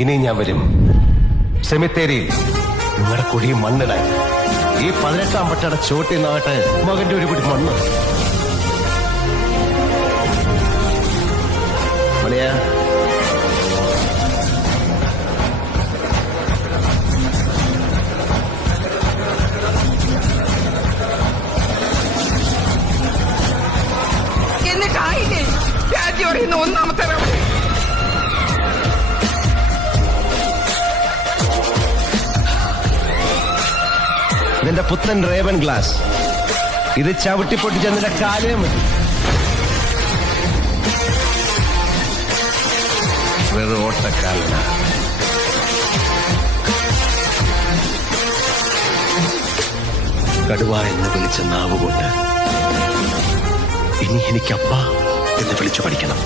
ഇനി ഞാൻ വരും സെമിത്തേരിയിൽ നിങ്ങളുടെ കുടി മണ്ണിടാൻ. ഈ 18-ാം പട്ടയുടെ ചോട്ടിൽ നിന്നാകട്ടെ മകന്റെ ഒരു പിടി മണ്ണ്. മണിയാ, എന്നിട്ടായില്ലേ രാജ്യം അറിയുന്ന 1-ാമത്തെ റൗണ്ട്? ഇതിന്റെ പുത്തൻ റേവൻ ഗ്ലാസ്. ഇത് ചവിട്ടിപ്പൊട്ടിച്ച് എന്നിന്റെ കാലേ മതി. വെറും ഓട്ടക്കാലന. കടുവ എന്ന് വിളിച്ച നാവുകൊണ്ട് ഇനി എനിക്കപ്പ എന്ന് വിളിച്ചു പഠിക്കണം.